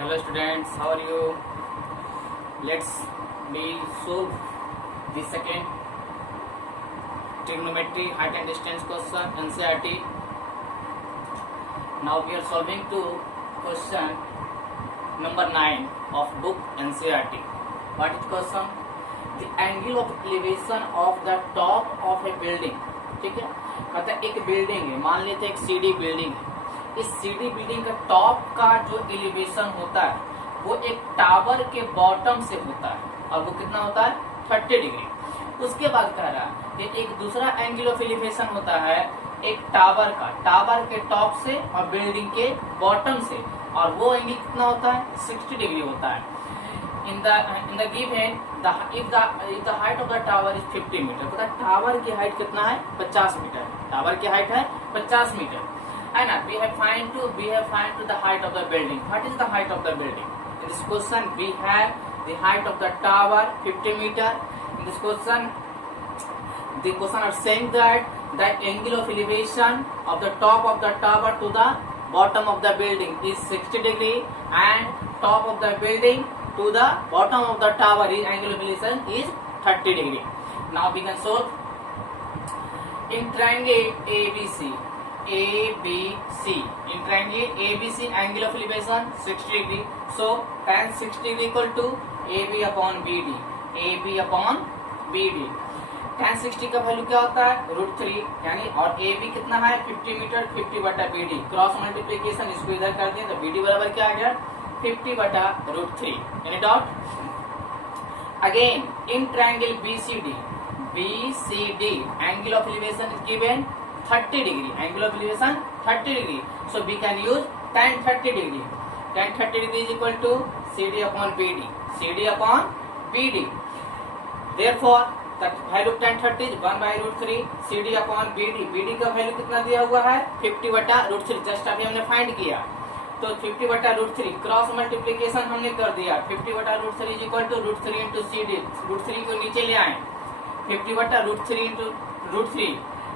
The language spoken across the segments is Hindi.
Hello students, how are you? Let's be solve the second trigonometry height and distance question NCERT. Now we are solving to question number 9 of book NCERT. What is question? The angle of elevation of the top of a building. ठीक है, मतलब एक बिल्डिंग है, मान लेते हैं एक सीडी बिल्डिंग है। इस सीडी बिल्डिंग का टॉप का जो एलिवेशन होता है वो एक टावर के बॉटम से होता है और वो कितना होता है 30 डिग्री। उसके बाद कह रहा है कि एक दूसरा एंगल ऑफ एलिवेशन होता है एक टावर का, टावर के टॉप से और बिल्डिंग के बॉटम से, और वो एंगल कितना होता है 60 डिग्री होता है। in the given if the height of the tower is 50 metre, पता टावर की हाइट कितना है 50 मीटर, टावर की हाइट है 50 मीटर है ना। we have find to the height of the building. What is the height of the building? In this question we have the height of the tower 50 meter. In this question the question are saying that the angle of elevation of the top of the tower to the bottom of the building is 60 degree and top of the building to the bottom of the tower is angle of elevation is 30 degree. Now we can solve. In triangle ABC, in triangle ABC angle of elevation 60 degree. So tan 60 degree equal to AB upon BD. AB upon BD. tan 60 का वैल्यू क्या होता है √3, यानी और AB कितना है 50 मीटर, 50 बटा BD। क्रॉस मल्टीप्लीकेशन इसको इधर कर दें तो BD बराबर क्या आ गया 50 बटा √3। Any doubt? Again in triangle BCD angle of elevation is given 30 degree, angle of elevation 30 degree. So we can use tan 30 degree. tan 30 degree is equal to CD upon BD, CD upon BD। Therefore the value of tan 30 is 1/√3 CD upon BD। BD का वैल्यू कितना दिया हुआ है 50 बटा √3, जस्ट अभी हमने फाइंड किया। तो 50 बटा √3 क्रॉस मल्टीप्लीकेशन हमने कर दिया। 50 बटा √3 is equal to √3 into CD। √3 को नीचे ले आए, 50 बटा √3 इंटू √3,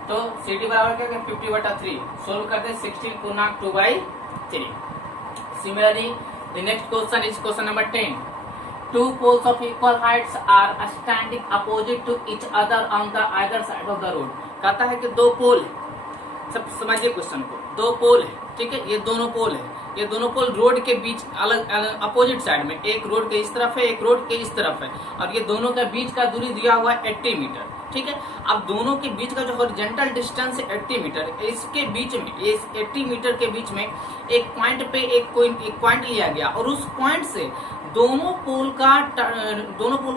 तो CD बराबर क्या 50 बटा 3। सोल्व करते हैं 16 पूर्णांक 2/3। Similarly the next question is question number 10। Two poles of equal heights are standing opposite to each other on the either side of the road. कहता है कि दो पोल, सब समझिए क्वेश्चन को, दो पोल है, ठीक है, ये दोनों पोल है, ये दोनों पोल रोड के बीच अलग अलग अपोजिट साइड में, एक रोड के इस तरफ है एक रोड के इस तरफ है, और ये दोनों का बीच का दूरी दिया हुआ है 80 मीटर, ठीक है। अब दोनों के बीच का जो हॉरिजॉन्टल डिस्टेंस है 80 मीटर, इसके बीच में इस 80 मीटर के बीच में एक पॉइंट पे एक पॉइंट लिया गया और उस पॉइंट से दोनों पोल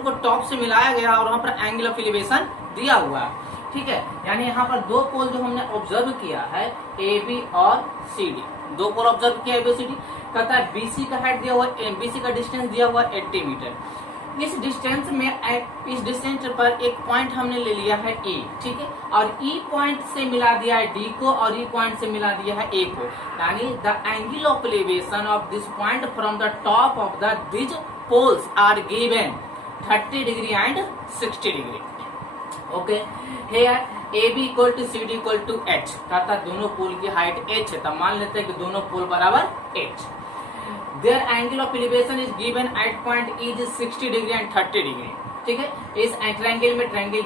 को टॉप से मिलाया गया और वहां पर एंगल ऑफ एलिवेशन दिया हुआ है, ठीक है। यानी यहाँ पर दो पोल जो हमने ऑब्जर्व किया है AB और CD, दो पोल ऑब्जर्व किया है ABCD। कहता है BC का हाइट दिया हुआ है, BC का डिस्टेंस दिया हुआ है 80 मीटर। इस डिस्टेंस पर एक पॉइंट हमने ले लिया है E, ठीक है, और E पॉइंट से मिला दिया है D को और E पॉइंट से मिला दिया है A को, यानी the angle of elevation of this point from the top of the this poles are given 30 degree and 60 degree. Okay, here AB equal to CD equal to H, कहता दोनों पोल की हाइट H है, तब मान लेते हैं कि दोनों पोल बराबर H। Their angle of elevation is given at point E is 60 degree and 30 degree, ठीक है। इस ट्रायंगल में ट्रायंगल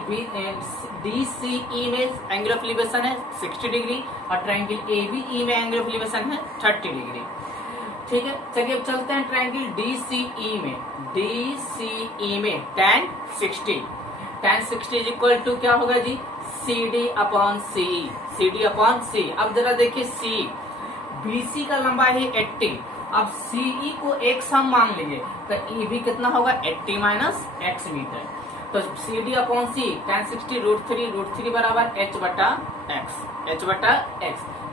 DCE में एंगल ऑफ एलिवेशन है 60 डिग्री और ट्रायंगल ABE में एंगल ऑफ एलिवेशन है 30 डिग्री, ठीक है। चलिए अब चलते हैं ट्रायंगल DCE में tan 60 इज इक्वल टू क्या होगा जी CD अपॉन C। अब जरा देखिए C, BC का लंबा है 80, अब CE को x हम मान लीजिए तो EB कितना होगा 80 माइनस x मीटर, तो CD अपॉन C tan 60 √3 बराबर h बटा x।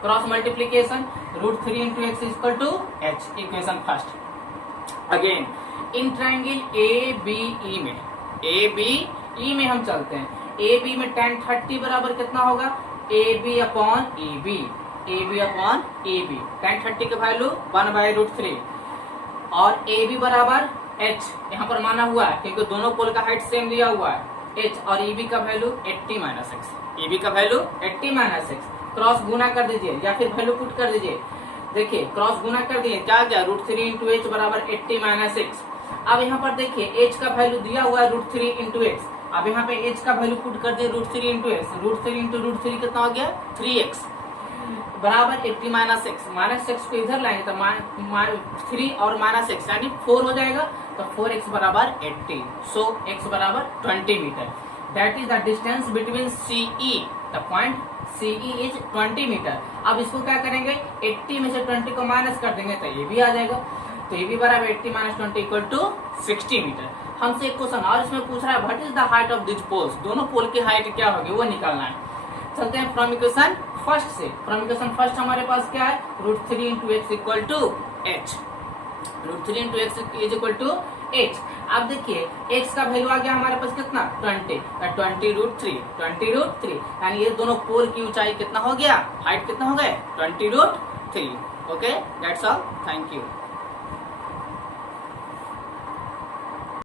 Cross multiplication √3 into x equal to h, equation first. Again in triangle ABE में हम चलते हैं। AB में tan 30 बराबर कितना होगा AB अपॉन AB। tan 30 का वैल्यू 1/√3 और AB बराबर h यहाँ पर माना हुआ है क्योंकि दोनों पोल का हाइट सेम दिया हुआ है h, और EB का वैल्यू 80 माइनस x। क्रॉस गुना कर दीजिए या फिर वैल्यू पुट कर दीजिए देखिए क्रॉस गुना कर दिए, क्या गया √3 इंटू एच बराबर 80 माइनस एक्स। अब यहाँ पर देखिए एच का वैल्यू दिया हुआ है √3 इंटू एक्स। अब यहाँ पे एच का वैल्यू पुट कर दिए √3 इंटू एक्स। √3 इंटू √3 कितना हो गया 3x बराबर 80 माइनस एक्स। माइनस एक्स को इधर लाएंगे तो 3 और माइनस एक्स यानी 4 हो जाएगा, तो 4x बराबर 80। सो x बराबर 20 metre. That is the distance between CE, the point CE is 20 metre. अब इसको क्या करेंगे 80 में से 20 को माइनस कर देंगे तो ये भी आ जाएगा, तो ये भी बराबर 80 माइनस 20 इक्वल टू 60 मीटर। हमसे एक क्वेश्चन और इसमें पूछ रहा है what is the height of this poles, दोनों पोल की हाइट क्या होगी वो निकालना है। चलते हैं फ्रॉम इक्वेशन फर्स्ट से। फ्रॉम इक्वेशन फर्स्ट हमारे पास क्या है √3 into x equal to h. √3 into x is equal to h. अब देखिए x का वैल्यू आ गया हमारे पास कितना 20, 20√3 यानी ये दोनों पोल की ऊंचाई कितना हो गया, हाइट कितना हो गए 20√3। Okay that's all, thank you.